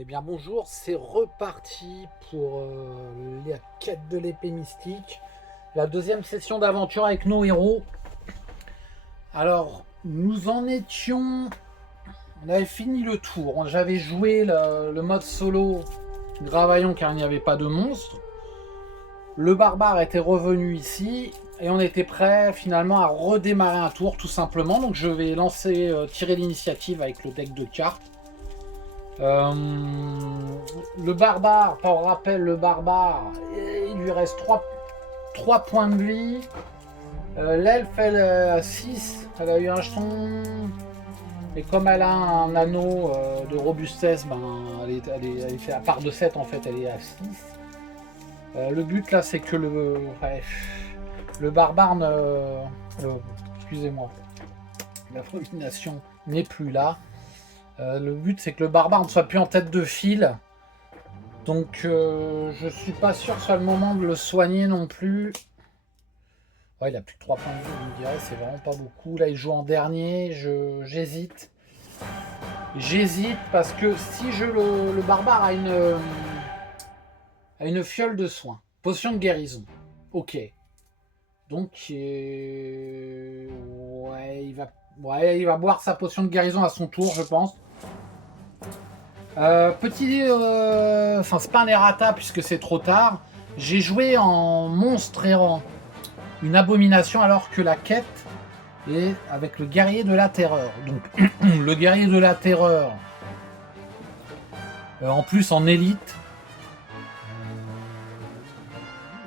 Eh bien bonjour, c'est reparti pour la quête de l'épée mystique. La deuxième session d'aventure avec nos héros. Alors, nous en étions... On avait fini le tour. J'avais joué le mode solo Gravaillon car il n'y avait pas de monstre. Le barbare était revenu ici. Et on était prêt finalement à redémarrer un tour tout simplement. Donc je vais lancer, tirer l'initiative avec le deck de cartes. Le barbare, pour rappel, le barbare, il lui reste 3 points de vie. L'elfe, elle a 6, elle a eu un jeton. Et comme elle a un anneau de robustesse, ben, elle est fait à part de 7 en fait, elle est à 6. Le but là, c'est que le barbare excusez-moi, l'abomination n'est plus là. Le but, c'est que le barbare ne soit plus en tête de file. Donc, je suis pas sûr que ce soit le moment de le soigner non plus. Ouais, il a plus que 3 points de vie, vous me direz, c'est vraiment pas beaucoup. Là, il joue en dernier, j'hésite. J'hésite parce que si le barbare a une fiole de soin, potion de guérison. Ok. Donc, ouais, il va boire sa potion de guérison à son tour, je pense. Enfin, c'est pas un errata puisque c'est trop tard. J'ai joué en monstre errant, une abomination, alors que la quête est avec le guerrier de la terreur. Donc, le guerrier de la terreur, en plus en élite,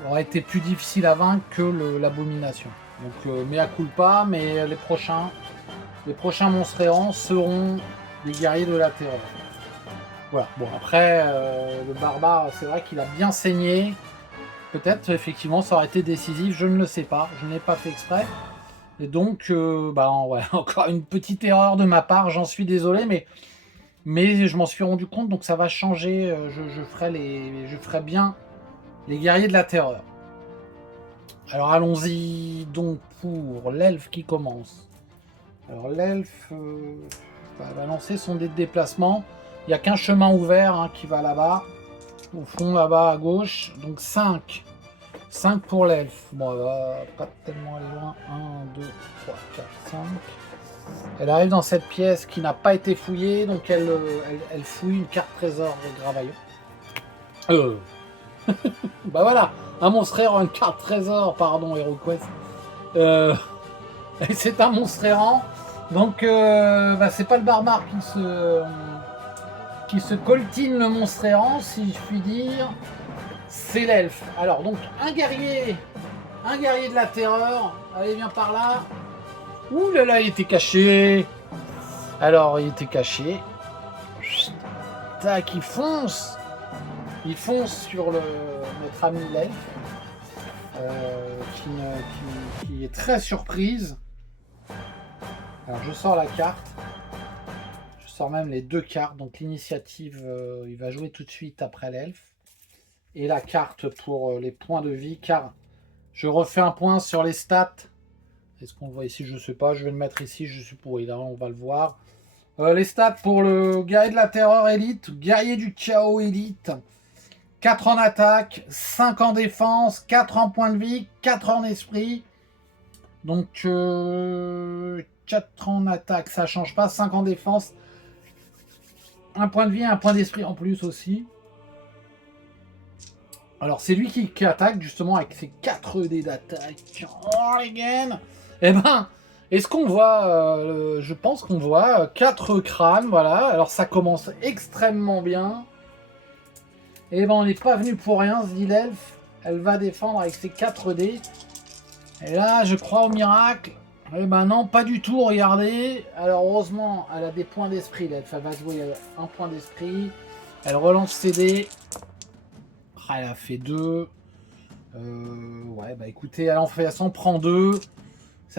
aurait été plus difficile à vaincre que l'abomination. Donc, mea culpa, mais les prochains monstres errants seront des guerriers de la terreur. Voilà, bon après, le barbare, c'est vrai qu'il a bien saigné. Peut-être, effectivement, ça aurait été décisif, je ne le sais pas, je n'ai pas fait exprès. Et donc, ouais, encore une petite erreur de ma part, j'en suis désolé, mais je m'en suis rendu compte, donc ça va changer, je ferai bien les guerriers de la terreur. Alors allons-y donc pour l'elfe qui commence. Alors l'elfe va lancer son dé de déplacement. Il n'y a qu'un chemin ouvert hein, qui va là-bas. Au fond, là-bas, à gauche. Donc 5. 5 pour l'elfe. Bon, elle va pas tellement aller loin. 1, 2, 3, 4, 5. Elle arrive dans cette pièce qui n'a pas été fouillée. Donc elle fouille une carte trésor de Gravaillon. Bah voilà. Un monstre errant, une carte trésor. Pardon, HeroQuest. C'est un monstre errant. Donc, c'est pas le barbare qui se coltine le monstre errant, si je puis dire. C'est l'elfe. Alors, donc, un guerrier de la terreur. Allez, viens par là. Ouh là là, il était caché. Alors, il était caché. Tac, il fonce. Il fonce sur notre ami l'elfe. Qui est très surprise. Alors, je sors la carte. Je sors même les 2 cartes. Donc, l'initiative, il va jouer tout de suite après l'elfe. Et la carte pour les points de vie, car je refais un point sur les stats. Est-ce qu'on le voit ici? Je ne sais pas, je vais le mettre ici, je suis pourri, là on va le voir. Les stats pour le guerrier de la terreur élite, guerrier du chaos élite. 4 en attaque, 5 en défense, 4 en point de vie, 4 en esprit. Donc 4 en attaque, ça change pas, 5 en défense. 1 point de vie, 1 point d'esprit en plus aussi. Alors, c'est lui qui attaque, justement, avec ses 4 dés d'attaque. Oh, les gaines. Eh ben, est-ce qu'on voit... je pense qu'on voit 4 crânes, voilà. Alors, ça commence extrêmement bien. Eh ben, on n'est pas venu pour rien, se dit l'elfe. Elle va défendre avec ses 4 dés. Et là, je crois au miracle. Eh ben non, pas du tout, regardez. Alors, heureusement, elle a des points d'esprit, l'elfe. Elle va jouer un point d'esprit. Elle relance ses dés. Elle a fait 2. Ouais, bah écoutez, elle s'en prend 2.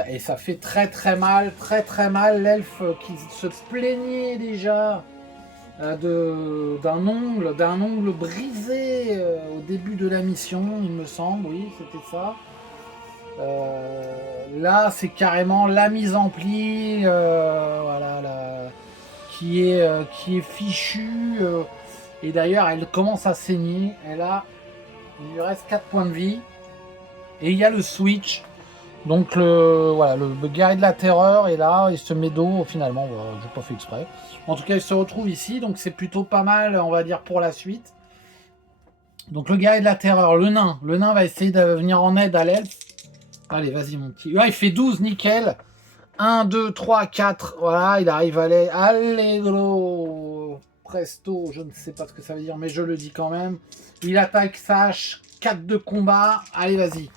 Et ça fait très très mal, très très mal. L'elfe qui se plaignait déjà d'un ongle brisé au début de la mission, il me semble, oui, c'était ça. Là, c'est carrément la mise en pli, voilà, qui est fichue. Et d'ailleurs, elle commence à saigner. Il lui reste 4 points de vie. Et il y a le switch. Donc voilà, le guerrier de la terreur est là, il se met dos finalement, voilà, j'ai pas fait exprès. En tout cas, il se retrouve ici, donc c'est plutôt pas mal, on va dire, pour la suite. Donc le guerrier de la terreur, le nain va essayer de venir en aide à l'elfe. Allez, vas-y mon petit. Ouais, il fait 12, nickel. 1, 2, 3, 4, voilà, il arrive à aller. Allegro presto, je ne sais pas ce que ça veut dire, mais je le dis quand même. Il attaque Sash, 4 de combat, allez, vas-y.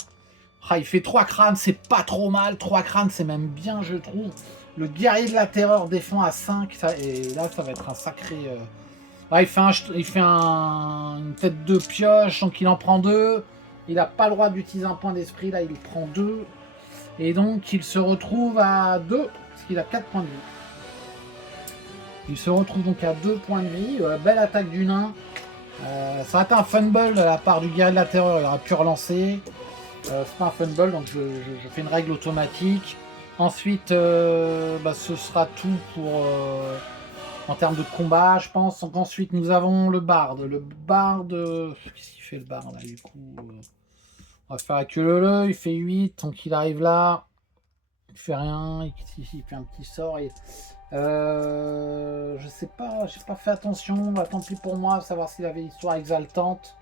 Ah, il fait 3 crânes, c'est pas trop mal. 3 crânes, c'est même bien, je trouve. Le guerrier de la terreur défend à 5. Et là, ça va être un sacré... Ah, il fait une tête de pioche, donc il en prend 2. Il n'a pas le droit d'utiliser un point d'esprit. Là, il prend 2. Et donc, il se retrouve à 2. Parce qu'il a 4 points de vie. Il se retrouve donc à 2 points de vie. Belle attaque du nain. Ça a été un fumble de la part du guerrier de la terreur. Il aurait pu relancer. C'est pas un fumble, donc je fais une règle automatique. Ensuite, ce sera tout pour en termes de combat, je pense. Donc ensuite, nous avons le barde. Le barde, qu'est-ce qu'il fait le barde là, du coup on va faire la queue il fait 8, donc il arrive là. Il fait rien, il fait un petit sort. Je sais pas, j'ai pas fait attention. Bah, tant pis pour moi, savoir s'il avait histoire exaltante.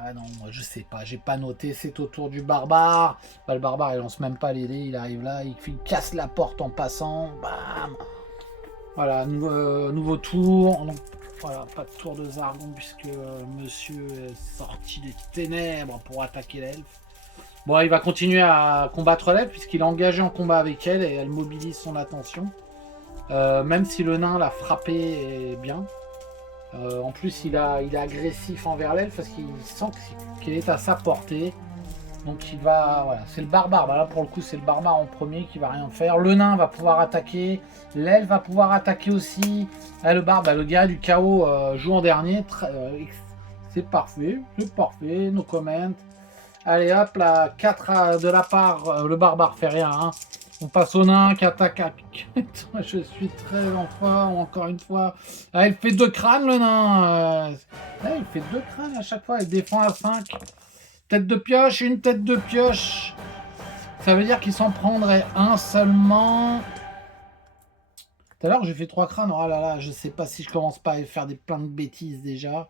Ah non, je sais pas, j'ai pas noté, c'est au tour du barbare. Bah, le barbare il lance même pas les dés, il arrive là, il casse la porte en passant, bam. Voilà, nouveau tour. Donc, voilà, pas de tour de Zargon puisque monsieur est sorti des ténèbres pour attaquer l'elfe. Bon, il va continuer à combattre l'elfe puisqu'il est engagé en combat avec elle et elle mobilise son attention. Même si le nain l'a frappé bien. En plus, il est agressif envers l'elfe parce qu'il sent qu'elle est à sa portée. Donc il va... Voilà, c'est le barbare. Bah, là, pour le coup, c'est le barbare en premier qui va rien faire. Le nain va pouvoir attaquer. L'elfe va pouvoir attaquer aussi. Ah, le barbe, le guerrier du chaos joue en dernier. C'est parfait. C'est parfait. No comment. Allez, hop, là, 4 de la part. Le barbare fait rien. Hein. On passe au nain qui attaque à... Je suis très en forme, encore une fois. Ah, il fait 2 crânes, le nain. Il fait 2 crânes à chaque fois. Il défend à 5. Tête de pioche, une tête de pioche. Ça veut dire qu'il s'en prendrait un seulement. Tout à l'heure, j'ai fait 3 crânes. Oh là là, je sais pas si je commence pas à faire plein de bêtises déjà.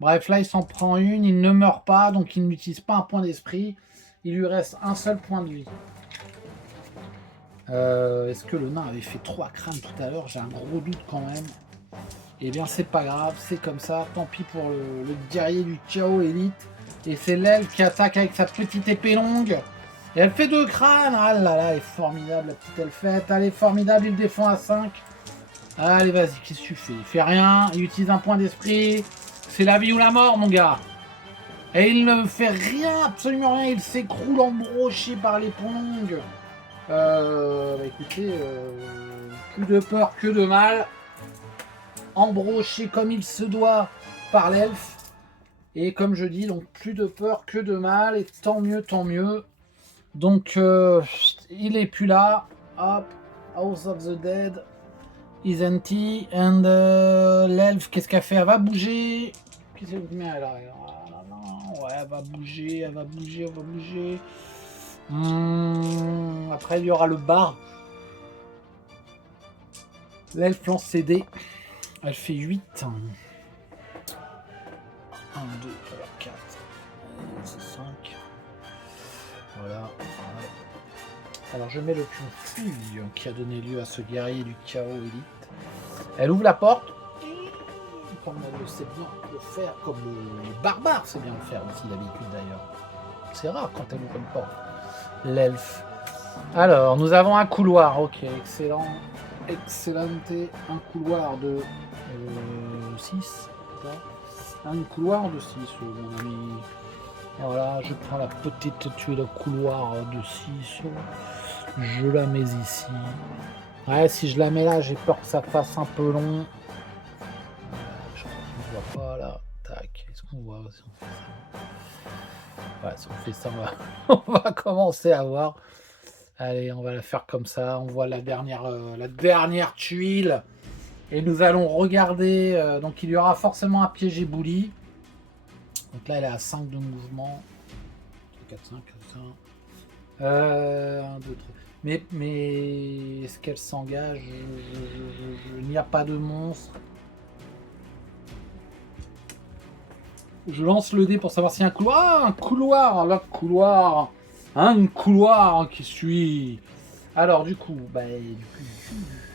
Bref, là, il s'en prend une. Il ne meurt pas, donc il n'utilise pas un point d'esprit. Il lui reste un seul point de vie. Est-ce que le nain avait fait 3 crânes tout à l'heure? J'ai un gros doute quand même. Eh bien, c'est pas grave, c'est comme ça. Tant pis pour le guerrier du Chaos Elite. Et c'est l'elfe qui attaque avec sa petite épée longue. Et elle fait 2 crânes. Ah là là, elle est formidable, la petite elfette. Elle est formidable, il défend à 5. Allez, vas-y, qu'est-ce que tu fais? Il fait rien, il utilise un point d'esprit. C'est la vie ou la mort, mon gars. Et il ne fait rien, absolument rien. Il s'écroule embroché par les longues. Écoutez, plus de peur que de mal. Embroché comme il se doit par l'elfe. Et comme je dis, donc plus de peur que de mal. Et tant mieux, tant mieux. Donc, il est plus là. Hop, House of the Dead is empty. And l'elfe, qu'est-ce qu'elle fait? Elle va bouger. Qu'est-ce qu'elle met là? Ouais, elle va bouger, elle va bouger, elle va bouger. Après, il y aura le bar. L'elfe lance ses dés. Elle fait 8. 1, 2, 4, 5. Voilà. Alors je mets le pion fouille qui a donné lieu à ce guerrier du chaos élite. Elle ouvre la porte. Comme elle le sait bien le faire, comme le barbare sait bien le faire aussi d'habitude d'ailleurs. C'est rare quand elle ouvre une porte. L'elfe. Alors, nous avons un couloir. Ok, excellent. Excellente. Un couloir de 6. Un couloir de 6, mon ami. Voilà, je prends la petite tuile de couloir de 6. Je la mets ici. Ouais, si je la mets là, j'ai peur que ça fasse un peu long. Je crois qu'on ne voit pas là. Tac, est-ce qu'on voit si on fait ça? Ouais, si on fait ça, on va commencer à voir. Allez, on va la faire comme ça. On voit la dernière tuile. Et nous allons regarder. Donc il y aura forcément un piège ébloui. Donc là, elle est à 5 de mouvement. 4, 5, 5. 1, 2, 3. Mais est-ce qu'elle s'engage? Il n'y a pas de monstre. Je lance le dé pour savoir s'il y a un couloir. Ah, un couloir. Là, couloir. Un couloir qui suit. Alors, du coup,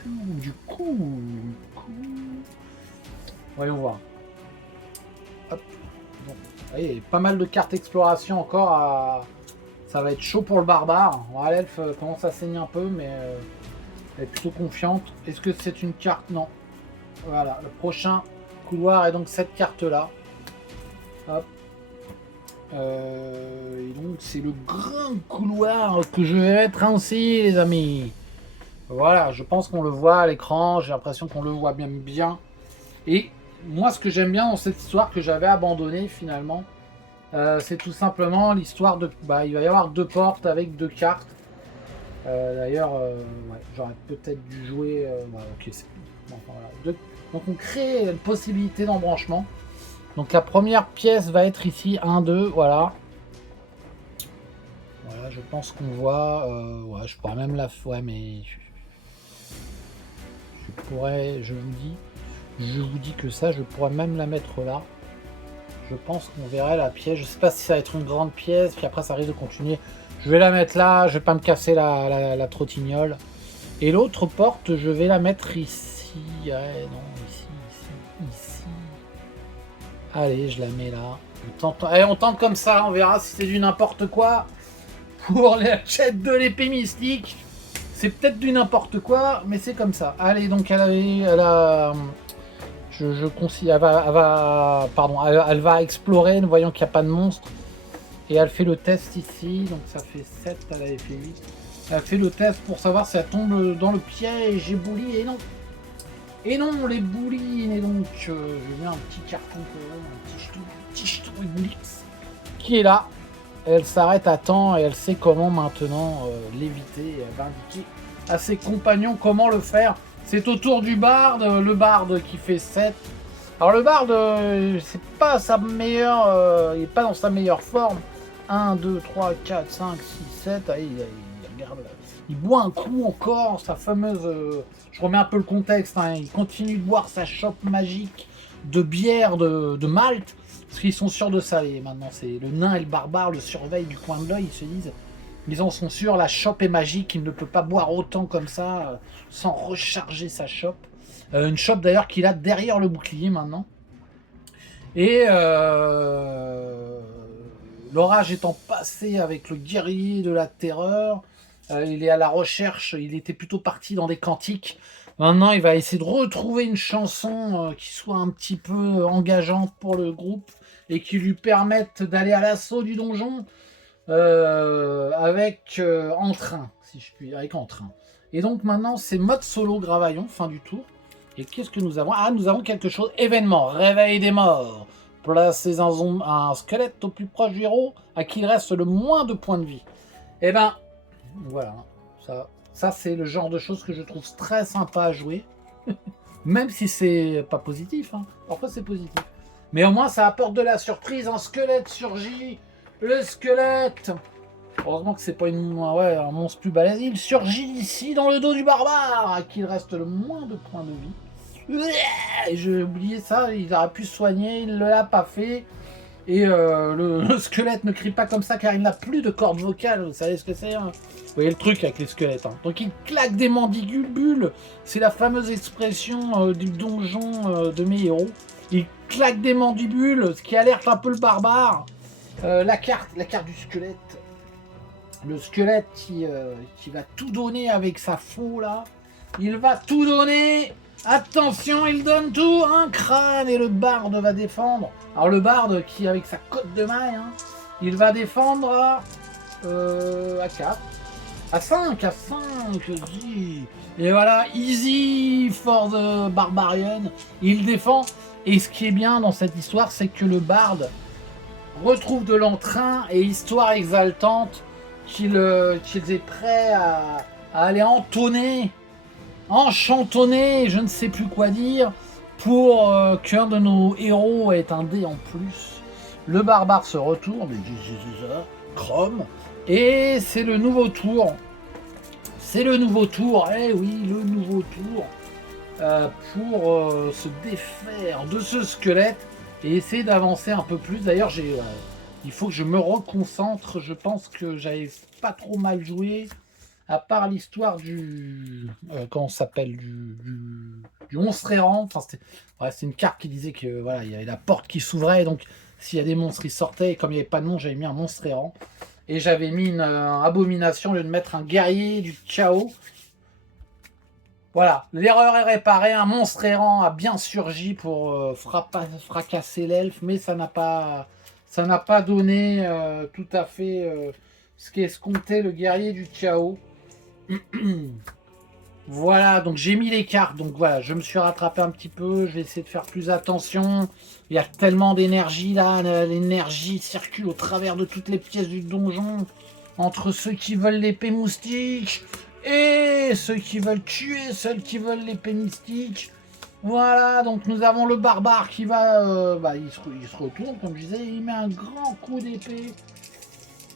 du coup. Voyons voir. Hop. Bon. Voyez, pas mal de cartes exploration encore à... Ça va être chaud pour le barbare. Voilà, l'elfe commence à saigner un peu, mais elle est plutôt confiante. Est-ce que c'est une carte? Non. Voilà, le prochain couloir est donc cette carte-là. Hop. Et donc c'est le grand couloir que je vais mettre ainsi, les amis. Voilà, je pense qu'on le voit à l'écran. J'ai l'impression qu'on le voit bien. Et moi, ce que j'aime bien dans cette histoire que j'avais abandonnée finalement, c'est tout simplement l'histoire de... il va y avoir 2 portes avec 2 cartes. D'ailleurs, ouais, j'aurais peut-être dû jouer... ok, c'est bon. Voilà. Donc on crée une possibilité d'embranchement. Donc la première pièce va être ici, 1, 2, voilà. Voilà, je pense qu'on voit... ouais, je pourrais même la... Ouais, mais... Je pourrais... Je vous dis que ça, je pourrais même la mettre là. Je pense qu'on verrait la pièce. Je sais pas si ça va être une grande pièce, puis après ça risque de continuer. Je vais la mettre là, je vais pas me casser la trottignole. Et l'autre porte, je vais la mettre ici. Ouais, non, ici. Allez, je la mets là. Allez, on tente comme ça, on verra si c'est du n'importe quoi. Pour les achètes de l'épée mystique. C'est peut-être du n'importe quoi, mais c'est comme ça. Allez, donc elle va explorer, ne voyant qu'il n'y a pas de monstre. Et elle fait le test ici, donc ça fait 7, elle avait fait 8. Elle fait le test pour savoir si elle tombe dans le piège ébloui, et non. Et non, les boulines, et donc je mets un petit carton, un petit jeton Éboulis, qui est là. Elle s'arrête à temps et elle sait comment maintenant l'éviter. Elle va indiquer à ses compagnons comment le faire. C'est au tour du barde, le barde qui fait 7. Alors le barde, c'est pas sa meilleure, il n'est pas dans sa meilleure forme. 1, 2, 3, 4, 5, 6, 7. Allez, regarde, il boit un coup encore, sa fameuse... je remets un peu le contexte, hein, il continue de boire sa chope magique de bière de Malte. Parce qu'ils sont sûrs de ça, et maintenant c'est le nain et le barbare le surveillent du coin de l'œil, ils se disent... Ils en sont sûrs, la chope est magique, il ne peut pas boire autant comme ça, sans recharger sa chope. Une chope d'ailleurs qu'il a derrière le bouclier maintenant. Et l'orage étant passé avec le guerrier de la terreur, il est à la recherche, il était plutôt parti dans des cantiques. Maintenant, il va essayer de retrouver une chanson qui soit un petit peu engageante pour le groupe et qui lui permette d'aller à l'assaut du donjon. Avec entrain, si je puis dire, avec entrain. Et donc maintenant c'est mode solo Gravaillon, fin du tour. Et qu'est-ce que nous avons? Ah, nous avons quelque chose. Événement, réveil des morts. Placez un squelette au plus proche du héros, à qui il reste le moins de points de vie. Et ben, voilà. Ça c'est le genre de choses que je trouve très sympa à jouer. Même si c'est pas positif, hein. Parfois c'est positif. Mais au moins ça apporte de la surprise, un squelette surgit. Le squelette. Heureusement que c'est pas un monstre plus balèze. Il surgit ici dans le dos du barbare, à qui il reste le moins de points de vie. Et j'ai oublié ça, il aurait pu se soigner, il ne l'a pas fait. Et le squelette ne crie pas comme ça car il n'a plus de corde vocale. Vous savez ce que c'est, hein? Vous voyez le truc avec les squelettes, hein. Donc il claque des mandibules. C'est la fameuse expression du donjon de mes héros. Il claque des mandibules, ce qui alerte un peu le barbare. La carte du squelette. Le squelette qui va tout donner avec sa faux là. Il va tout donner. Attention, il donne tout. Un crâne et le barde va défendre. Alors le barde qui avec sa cotte de maille, hein, il va défendre à 4. À 5. Et voilà, easy for the barbarian. Il défend. Et ce qui est bien dans cette histoire, c'est que le barde retrouve de l'entrain et histoire exaltante qu'il est prêt à aller entonner enchantonné, je ne sais plus quoi dire, pour qu'un de nos héros ait un dé en plus. Le barbare se retourne, Chrome, et c'est le nouveau tour. C'est le nouveau tour, eh oui, le nouveau tour, pour se défaire de ce squelette et essayer d'avancer un peu plus. D'ailleurs, il faut que je me reconcentre. Je pense que j'avais pas trop mal joué, à part l'histoire du... comment ça s'appelle, du monstre errant. Enfin, c'est une carte qui disait que voilà, il y avait la porte qui s'ouvrait, donc s'il y a des monstres, ils sortaient, et comme il n'y avait pas de nom, j'avais mis un monstre errant. Et j'avais mis une abomination au lieu de mettre un guerrier du chaos. Voilà, l'erreur est réparée, un monstre errant a bien surgi pour fracasser l'elfe, mais ça n'a pas donné tout à fait ce qu'escomptait le guerrier du chaos. Voilà, donc j'ai mis les cartes, donc voilà, je me suis rattrapé un petit peu, je vais essayer de faire plus attention. Il y a tellement d'énergie là, l'énergie circule au travers de toutes les pièces du donjon, entre ceux qui veulent l'épée moustique et ceux qui veulent tuer ceux qui veulent l'épée mystique. Voilà, donc nous avons le barbare qui va, il se retourne, comme je disais, il met un grand coup d'épée.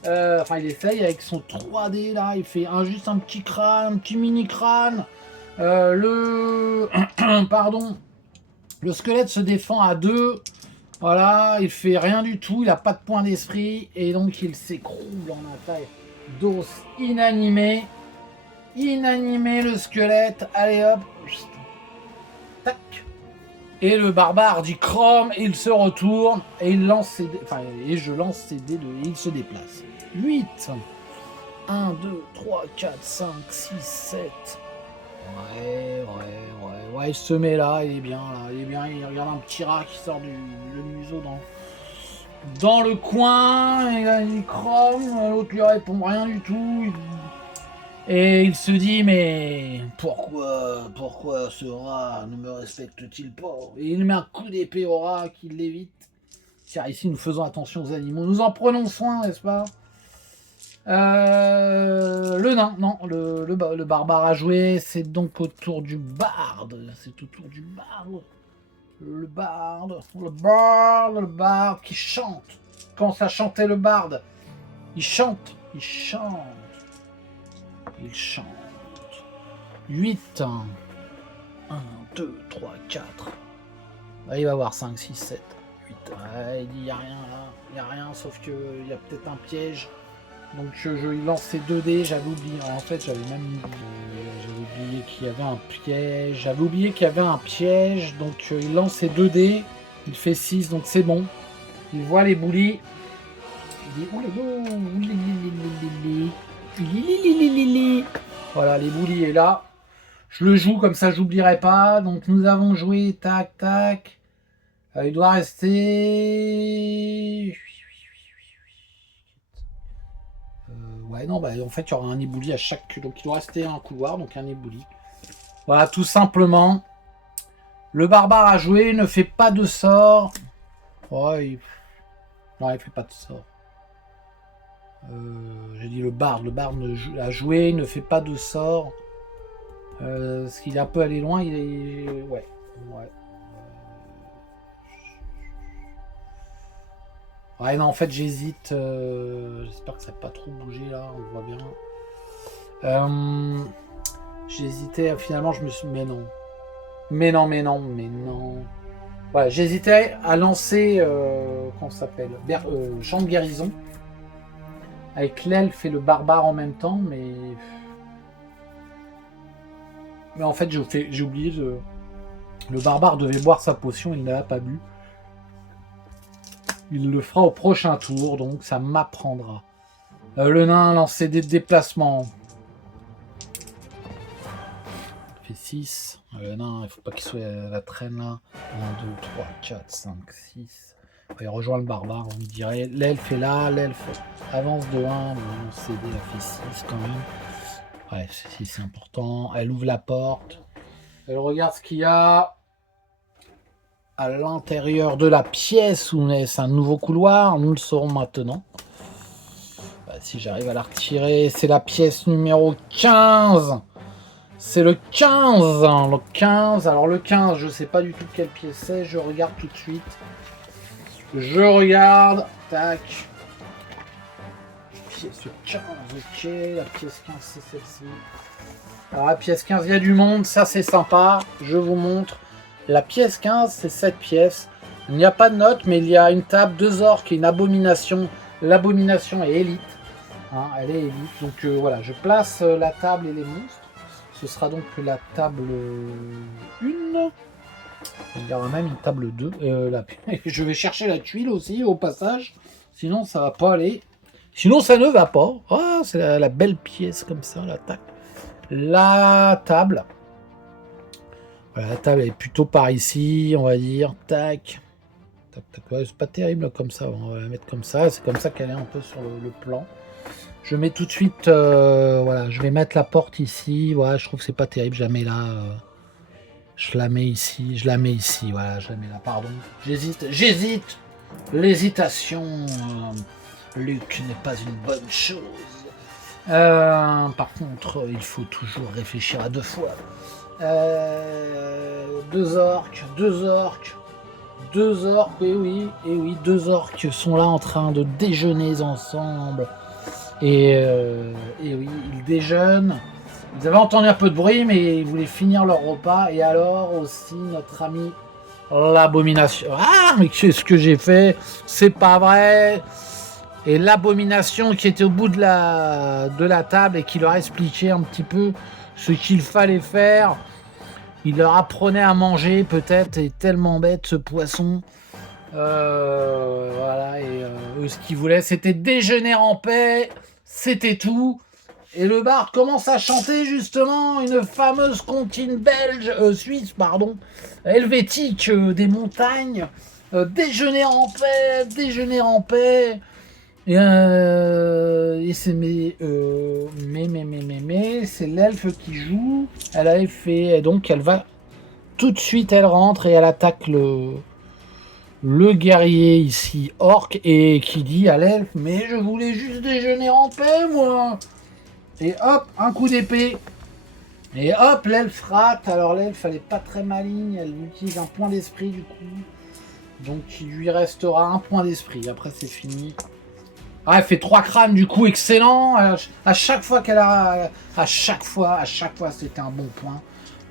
Enfin, il essaye avec son 3D là, il fait juste un petit crâne, un petit mini crâne. Pardon, le squelette se défend à 2. Voilà, il fait rien du tout, il a pas de point d'esprit et donc il s'écroule en attaque d'os inanimé. Inanimé le squelette, allez hop, tac. Et le barbare dit chrome, il se retourne et il lance ses dés, et je lance ses dés et il se déplace. 8. 1, 2, 3, 4, 5, 6, 7. Ouais, il se met là, il est bien là, il est bien, il regarde un petit rat qui sort le museau dans le coin, et là, il chrome, l'autre lui répond rien du tout. Et il se dit, mais pourquoi ce rat ne me respecte-t-il pas? Et il met un coup d'épée au rat qui l'évite. Car ici, nous faisons attention aux animaux. Nous en prenons soin, n'est-ce pas? Le nain, non, le barbare a joué. C'est donc au tour du barde. C'est au tour du barde. Le barde qui chante. Quand ça chantait le barde, il chante. 8. 1, 2, 3, 4. Il va avoir 5, 6, 7, 8. Il dit il n'y a rien là. Il n'y a rien, sauf qu'il y a peut-être un piège. Donc il lance ses 2 dés. J'avais oublié. En fait, j'avais oublié qu'il y avait un piège. Donc il lance ses 2 dés. Il fait 6, donc c'est bon. Il voit les boulis. Il dit voilà, les boulis est là. Je le joue comme ça, j'oublierai pas. Donc nous avons joué, tac. Il doit rester. En fait, il y aura un ébouli à chaque. Donc il doit rester un couloir, donc un ébouli. Voilà, tout simplement. Le barbare a joué, ne fait pas de sort. Non, il fait pas de sort. J'ai dit le barde a joué, ne fait pas de sort. Parce qu'il est un peu allé loin, il est... Ouais. Non, en fait, j'hésite. J'espère que ça n'a pas trop bougé, là, on le voit bien. J'hésitais, finalement, je me suis... Mais non. Voilà, j'hésitais à lancer... comment ça s'appelle Chant de guérison. Avec l'elfe et le barbare en même temps, mais en fait j'ai oublié le barbare devait boire sa potion, il ne l'a pas bu. Il le fera au prochain tour, donc ça m'apprendra. Le nain lance des déplacements. Il fait 6. Le nain, il faut pas qu'il soit à la traîne là. 1, 2, 3, 4, 5, 6. Il rejoint le barbare, on dirait. L'elfe est là, l'elfe avance de 1. Bon, CD a fait 6 quand même. Ouais, c'est important. Elle ouvre la porte. Elle regarde ce qu'il y a à l'intérieur de la pièce où c'est un nouveau couloir. Nous le saurons maintenant. Si j'arrive à la retirer, c'est la pièce numéro 15. C'est le 15. Le 15. Alors le 15, je sais pas du tout quelle pièce c'est. Je regarde tout de suite. Je regarde. Tac. Pièce 15. Ok. La pièce 15, c'est celle-ci. Alors la pièce 15, il y a du monde. Ça, c'est sympa. Je vous montre. La pièce 15, c'est cette pièce. Il n'y a pas de note, mais il y a une table, 2 orques et une abomination. L'abomination est élite. Hein, elle est élite. Donc voilà, je place la table et les monstres. Ce sera donc la table 1. Il y aura même une table 2. Je vais chercher la tuile aussi au passage. Sinon, ça va pas aller. Sinon, ça ne va pas. Ah, c'est la belle pièce comme ça, la tac. La table. Voilà, la table est plutôt par ici, on va dire. Tac. Tac, tac. Ouais, c'est pas terrible comme ça. On va la mettre comme ça. C'est comme ça qu'elle est un peu sur le plan. Je mets tout de suite, voilà, je vais mettre la porte ici. Voilà, je trouve que c'est pas terrible. Je la mets là. Je la mets ici. Je la mets ici. Voilà, je la mets là. Pardon. J'hésite. L'hésitation, Luc, n'est pas une bonne chose. Par contre, il faut toujours réfléchir à 2 fois. 2 orques, 2 orques. 2 orques, et oui, 2 orques sont là en train de déjeuner ensemble. Et oui, ils déjeunent. Ils avaient entendu un peu de bruit, mais ils voulaient finir leur repas. Et alors aussi, notre ami l'abomination. Ah, mais qu'est-ce que j'ai fait? C'est pas vrai. Et l'abomination qui était au bout de la table et qui leur expliquait un petit peu ce qu'il fallait faire. Il leur apprenait à manger, peut-être, et tellement bête ce poisson. Voilà, et eux, ce qu'ils voulaient, c'était déjeuner en paix, c'était tout. Et le bard commence à chanter justement une fameuse comptine belge, suisse, pardon, helvétique des montagnes. Déjeuner en paix, déjeuner en paix. Et c'est mais c'est l'elfe qui joue. Elle avait fait, et donc elle va tout de suite, elle rentre et elle attaque le guerrier ici, orc, et qui dit à l'elfe, mais je voulais juste déjeuner en paix, moi. Et hop, un coup d'épée. Et hop, l'elfe rate. Alors l'elfe, elle est pas très maligne, elle utilise un point d'esprit du coup. Donc il lui restera un point d'esprit. Après c'est fini. Ah, elle fait 3 crânes du coup, excellent. À chaque fois qu'elle a, à chaque fois, c'était un bon point.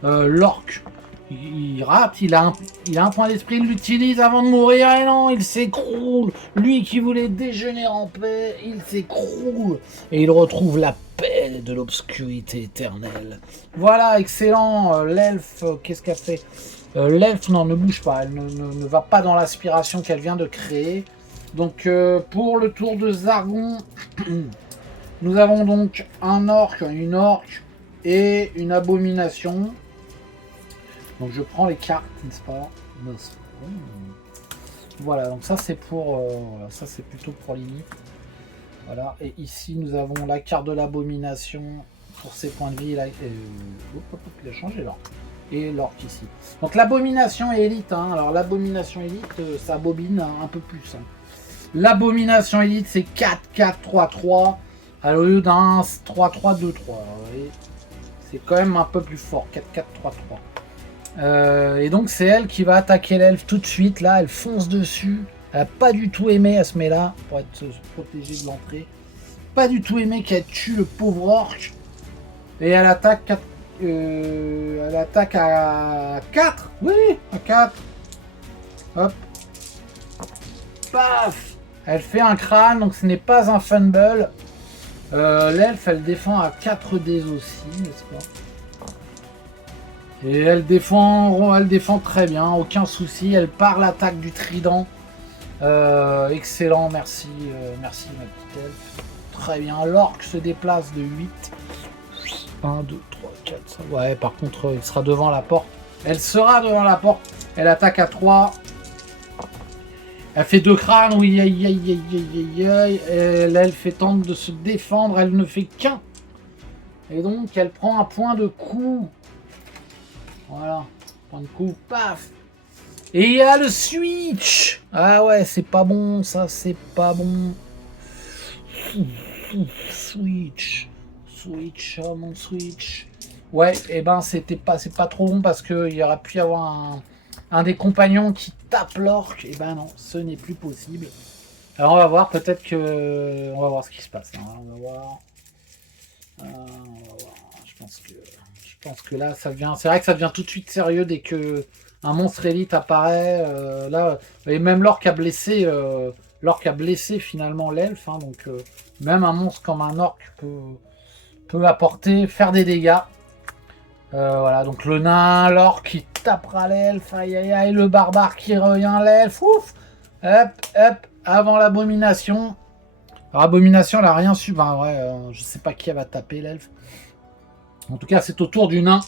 L'orc, il rate, il a un point d'esprit, il l'utilise avant de mourir. Et non, il s'écroule. Lui qui voulait déjeuner en paix, il s'écroule et il retrouve la paix de l'obscurité éternelle. Voilà, excellent. L'elfe, qu'est-ce qu'elle fait? L'elfe, non, ne bouge pas. Elle ne va pas dans l'aspiration qu'elle vient de créer. Donc pour le tour de Zargon, nous avons donc un orc, une orque et une abomination. Donc je prends les cartes, n'est-ce pas? Voilà, donc ça c'est pour, ça c'est plutôt pour limite. Voilà, et ici nous avons la carte de l'abomination pour ses points de vie. Là, il a changé l'orc. Et l'orc ici. Donc l'abomination est élite. Hein. Alors l'abomination élite, ça bobine un peu plus. Hein. L'abomination élite, c'est 4-4-3-3 au lieu d'un 3-3-2-3. C'est quand même un peu plus fort, 4-4-3-3. Et donc, c'est elle qui va attaquer l'elfe tout de suite. Là, elle fonce dessus. Elle n'a pas du tout aimé, elle se met là pour être protégée de l'entrée. Pas du tout aimé qu'elle tue le pauvre orc. Et elle attaque, elle attaque à 4. Oui, à 4. Hop. Paf. Elle fait un crâne, donc ce n'est pas un fumble. L'elfe, elle défend à 4 dés aussi, n'est-ce pas? Et elle défend très bien, aucun souci. Elle part l'attaque du trident. Excellent, merci, merci ma petite elfe. Très bien, l'orc se déplace de 8. 1, 2, 3, 4, 5. Ouais, par contre, il sera devant la porte. Elle sera devant la porte. Elle attaque à 3. Elle fait 2 crânes, oui, aïe, aïe, aïe, aïe, aïe, aïe. L'elfe tente de se défendre, elle ne fait qu'un. Et donc, elle prend un point de coup. Voilà, point de coup, paf. Et il y a le switch. Ah ouais, c'est pas bon, ça, c'est pas bon. Switch. Switch, oh mon switch. Ouais, et ben c'est pas trop bon parce qu'il y aurait pu y avoir un des compagnons qui tape l'orque. Et ben non, ce n'est plus possible. Alors on va voir, peut-être que... On va voir ce qui se passe. Hein. On va voir. On va voir. Je pense que là, ça devient... C'est vrai que ça devient tout de suite sérieux dès que un monstre élite apparaît. Là, et même l'orque a blessé finalement l'elfe. Hein, donc même un monstre comme un orque peut apporter, faire des dégâts. Voilà, donc le nain, l'orque qui tapera l'elfe, aïe aïe aïe, le barbare qui revient l'elfe, ouf, hop, hop, avant l'abomination. Alors, abomination, elle a rien su, ben ouais, je sais pas qui elle va taper l'elfe. En tout cas, c'est au tour du nain.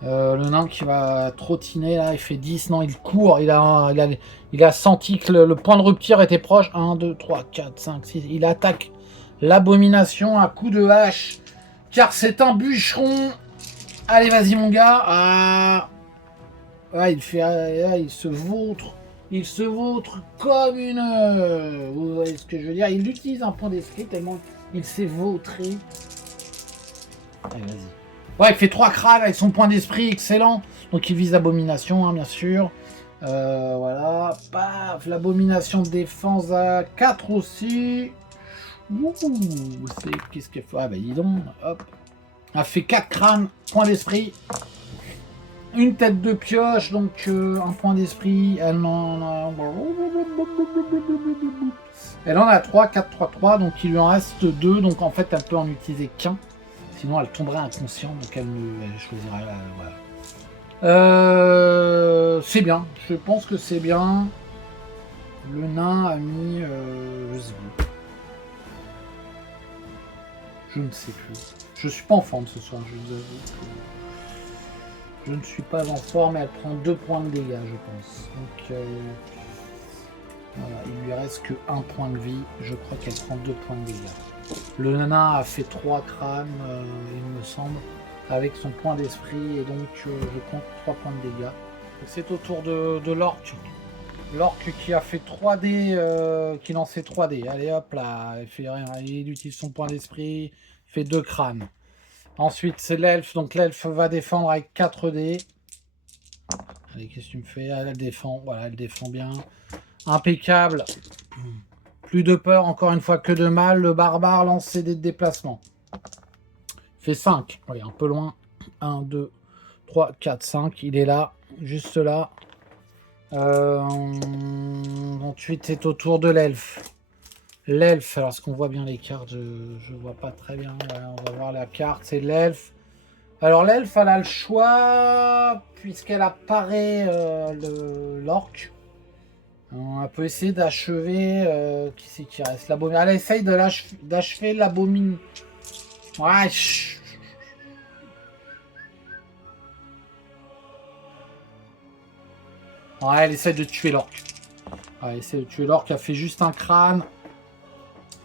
Le nain qui va trottiner là, il fait 10, non, il court, il a senti que le point de rupture était proche. 1, 2, 3, 4, 5, 6, il attaque l'abomination à coups de hache, car c'est un bûcheron. Allez, vas-y, mon gars. Ah, il fait, il se vautre. Il se vautre comme une... Vous voyez ce que je veux dire? Il utilise un point d'esprit tellement il s'est vautré. Allez, vas-y. Ouais, il fait 3 crânes avec son point d'esprit, excellent. Donc il vise l'abomination, hein, bien sûr. Voilà. Paf, l'abomination de défense à 4 aussi. Ouh, qu'est-ce qu'elle fait? Ah bah dis donc, hop. Elle fait 4 crânes, point d'esprit. Une tête de pioche, donc un point d'esprit. Elle en a 3, 4, 3, 3, donc il lui en reste 2. Donc en fait, elle peut en utiliser qu'un. Sinon, elle tomberait inconsciente, donc elle choisirait. Voilà. C'est bien, je pense que c'est bien. Le nain a mis. Je sais plus. Je ne sais plus. Je suis pas en forme ce soir, je vous avoue. Je ne suis pas en forme et elle prend 2 points de dégâts, je pense. Donc, voilà, il lui reste que 1 point de vie. Je crois qu'elle prend 2 points de dégâts. Le nain a fait 3 crânes, il me semble, avec son point d'esprit. Et donc, je compte 3 points de dégâts. C'est au tour de l'orque. L'orque qui a fait 3D, qui lançait 3D. Allez hop là, il fait rien. Il utilise son point d'esprit, il fait 2 crânes. Ensuite, c'est l'elfe. Donc, l'elfe va défendre avec 4D. Allez, qu'est-ce que tu me fais? Elle défend. Voilà, elle défend bien. Impeccable. Plus de peur, encore une fois, que de mal. Le barbare lance ses dés de déplacement. Fait 5. Oui, un peu loin. 1, 2, 3, 4, 5. Il est là. Juste là. Ensuite, c'est au tour de l'elfe. L'elfe, alors est-ce qu'on voit bien les cartes? Je vois pas très bien. Ouais, on va voir la carte, c'est l'elfe. Alors l'elfe, elle a le choix, puisqu'elle apparaît l'orque. On peut essayer d'achever... qui c'est qui reste? Elle essaye d'achever l'abomine. Ouais, ouais, elle essaye de tuer l'orque. Ouais, elle essaie de tuer l'orque, elle fait juste un crâne.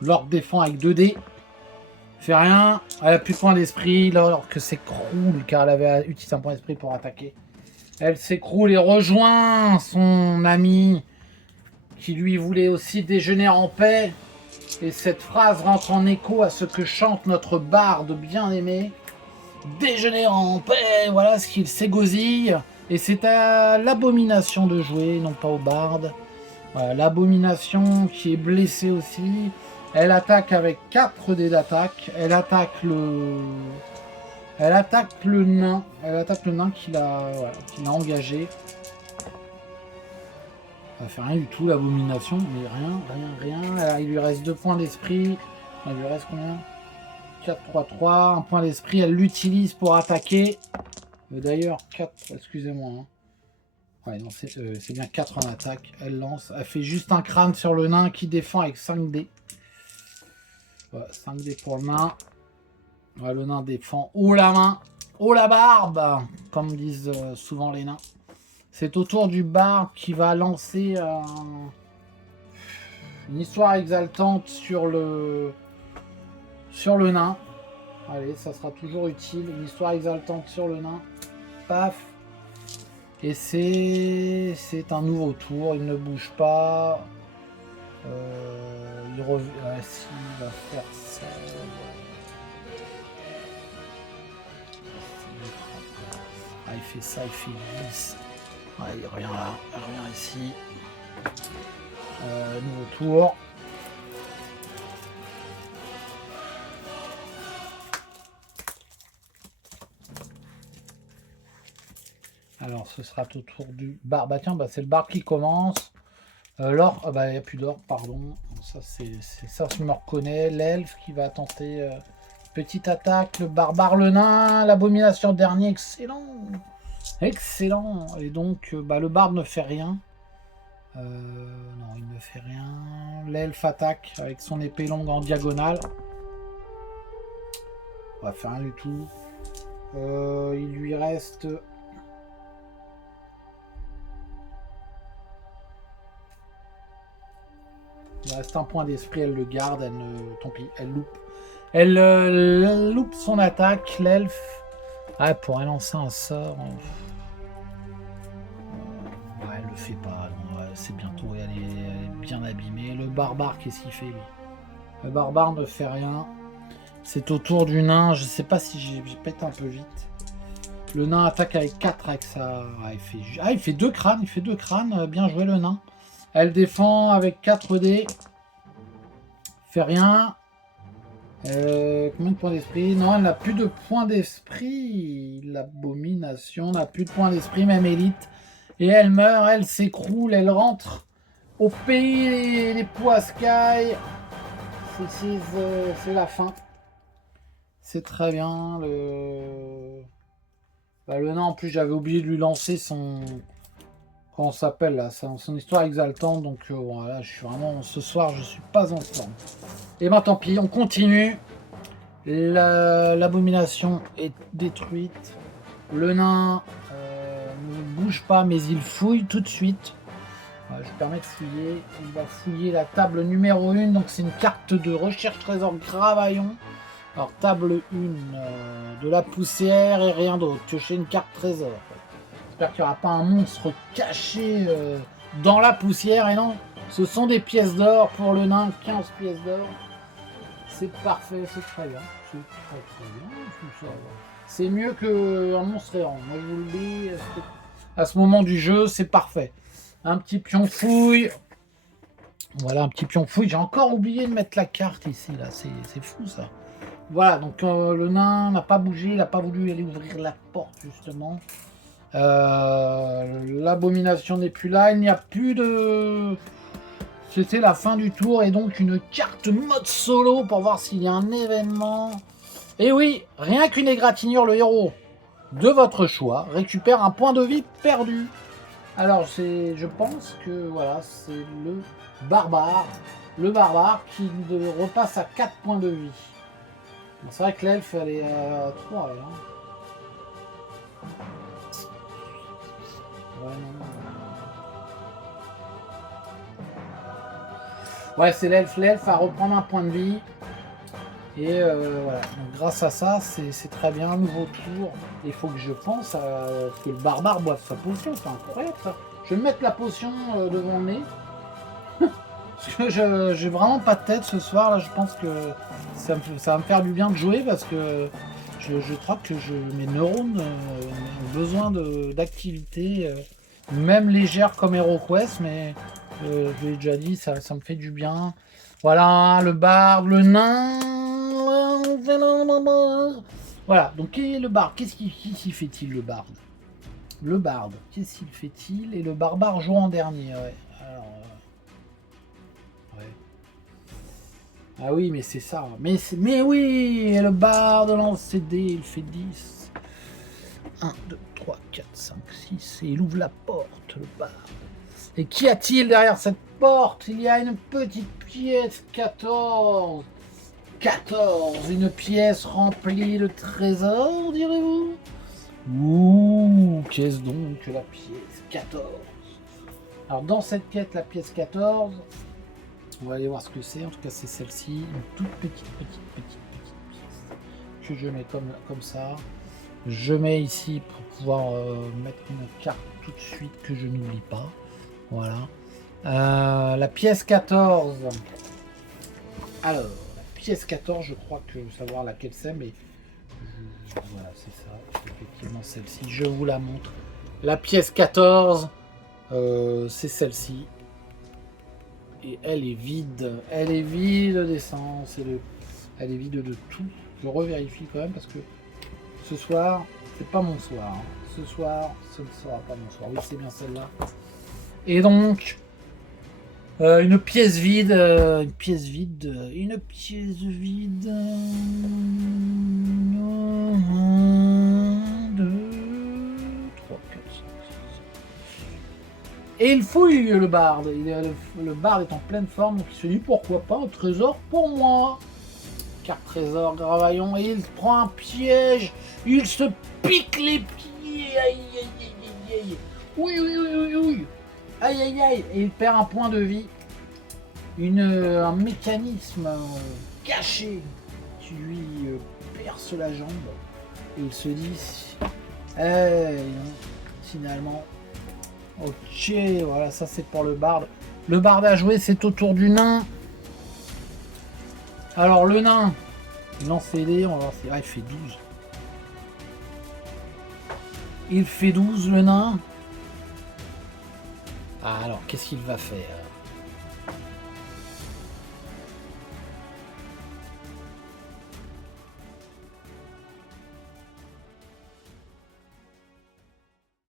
L'orque défend avec 2D. Fait rien, elle a plus de point d'esprit, l'orque s'écroule car elle avait utilisé un point d'esprit pour attaquer. Elle s'écroule et rejoint son ami qui lui voulait aussi déjeuner en paix. Et cette phrase rentre en écho à ce que chante notre barde bien-aimé. Déjeuner en paix, voilà ce qu'il s'égosille. Et c'est à l'abomination de jouer, non pas au barde. Voilà, l'abomination qui est blessée aussi. Elle attaque avec 4 dés d'attaque. Elle attaque le nain. Elle attaque le nain qu'il a engagé. Ça fait rien du tout, l'abomination. Mais rien. Alors, il lui reste 2 points d'esprit. Il lui reste combien? 4, 3, 3. Un point d'esprit. Elle l'utilise pour attaquer. D'ailleurs, 4, excusez-moi. Hein. Ouais, non, c'est bien 4 en attaque. Elle lance. Elle fait juste un crâne sur le nain qui défend avec 5 dés. Voilà, 5 dés pour le nain. Ouais, le nain défend haut la main, haut la barbe, comme disent souvent les nains. C'est au tour du barbe qui va lancer une histoire exaltante sur le nain. Allez, ça sera toujours utile. Une histoire exaltante sur le nain. Paf. Et c'est un nouveau tour. Il ne bouge pas. Il revient. S'il va faire ça. Ah, il fait ça, il fait 10. Ah, il revient là, il revient ici. Nouveau tour. Alors, ce sera au tour du bar. Bah tiens, bah, c'est le bar qui commence. L'or, bah il n'y a plus d'or, pardon. Ça, c'est ça, je me reconnais. L'elfe qui va tenter petite attaque. Le barbare, le nain, l'abomination dernier. Excellent. Excellent. Et donc, bah, le barbe ne fait rien. Non, il ne fait rien. L'elfe attaque avec son épée longue en diagonale. On va faire rien du tout. Il lui reste... Il reste un point d'esprit, elle le garde, elle ne... Tant pis, elle loupe. Elle loupe son attaque, l'elfe. Ah, pour lancer un sort... Ouais, elle le fait pas, c'est bientôt, elle est bien abîmée. Le barbare, qu'est-ce qu'il fait, lui? Le barbare ne fait rien. C'est au tour du nain, je sais pas si j'ai pété un peu vite. Le nain attaque avec 4 avec ça. Ah, il fait 2 crânes, il fait 2 crânes, bien joué le nain. Elle défend avec 4 dés. Fait rien. Combien de points d'esprit? Non, elle n'a plus de points d'esprit. L'abomination n'a plus de points d'esprit, même élite. Et elle meurt, elle s'écroule, elle rentre au pays des poiscailles. C'est la fin. C'est très bien. Le nain, en plus, j'avais oublié de lui lancer son... Comment on s'appelle là, son histoire exaltante. Donc voilà, je suis vraiment... Ce soir, je suis pas en forme. Et ben tant pis, on continue. L'abomination est détruite. Le nain ne bouge pas, mais il fouille tout de suite. Je lui permets de fouiller. Il va fouiller la table numéro 1. Donc c'est une carte de recherche trésor Gravaillon. Alors table 1, de la poussière et rien d'autre. Piocher une carte trésor. J'espère qu'il n'y aura pas un monstre caché dans la poussière. Et non, ce sont des pièces d'or pour le nain. 15 pièces d'or. C'est parfait, c'est très bien. C'est très bien tout ça. C'est mieux qu'un monstre errant. Moi je vous le dis, à ce moment du jeu, c'est parfait. Un petit pion fouille. Voilà, un petit pion fouille. J'ai encore oublié de mettre la carte ici. Là, c'est fou ça. Voilà, donc le nain n'a pas bougé. Il n'a pas voulu aller ouvrir la porte justement. L'abomination n'est plus là. Il n'y a plus de... C'était la fin du tour et donc une carte mode solo pour voir s'il y a un événement. Et oui, rien qu'une égratignure, le héros de votre choix récupère un point de vie perdu. Alors je pense que voilà, c'est le barbare qui repasse à 4 points de vie. C'est vrai que l'elfe elle est à 3 elle, hein. Ouais, non. Ouais, c'est l'elfe à reprendre un point de vie. Et voilà, donc, grâce à ça, c'est très bien, nouveau tour. Il faut que je pense à que le barbare boive sa potion, c'est incroyable ça. Je vais me mettre la potion devant le nez. Parce que j'ai vraiment pas de tête ce soir, là je pense que ça va me faire du bien de jouer parce que je crois que mes neurones ont besoin d'activité, même légère comme HeroQuest, mais je l'ai déjà dit, ça me fait du bien. Voilà, le barde, le nain. Voilà, donc le barde, qu'est-ce qu'il fait-il le barde? Le barde, qu'est-ce qu'il fait-il? Et le barbare joue en dernier, ouais. Alors, ouais. Ah oui, mais c'est ça. Mais oui, le barde lance ses dés, il fait 10. 1, 2, 3, 4, 5, 6. Et il ouvre la porte, le barde. Et qu'y a-t-il derrière cette porte? Il y a une petite pièce 14. 14, une pièce remplie de trésors, direz-vous? Ouh, qu'est-ce donc que la pièce 14? Alors dans cette quête, la pièce 14, on va aller voir ce que c'est. En tout cas, c'est celle-ci, une toute petite pièce que je mets comme ça. Je mets ici pour pouvoir mettre une carte tout de suite que je n'oublie pas. Voilà. La pièce 14. Alors, la pièce 14, je crois que savoir laquelle c'est, mais voilà, c'est ça. effectivement celle-ci. Je vous la montre. La pièce 14, c'est celle-ci. Et elle est vide. Elle est vide d'essence. Elle est vide de tout. Je revérifie quand même parce que ce soir, c'est pas mon soir. Ce soir, ce ne sera pas mon soir. Oui, c'est bien celle-là. Et donc, une pièce vide. Une pièce vide. 1, 2, 3, 4, 5, 6. Et il fouille le barde. Le barde est en pleine forme, donc il se dit pourquoi pas un trésor pour moi. Carte trésor, Gravaillon, et il prend un piège. Il se pique les pieds. Aïe, aïe, aïe, aïe. Oui, oui, oui, oui, oui. Aïe, aïe, aïe. Et il perd un point de vie. Un mécanisme caché qui lui perce la jambe. Et il se dit finalement. Ok, voilà, ça c'est pour le barde. Le barde à jouer, c'est au tour du nain. Alors le nain, il lance ses dés, on va voir si... Ah, il fait 12. Il fait 12 le nain. Ah, alors qu'est-ce qu'il va faire?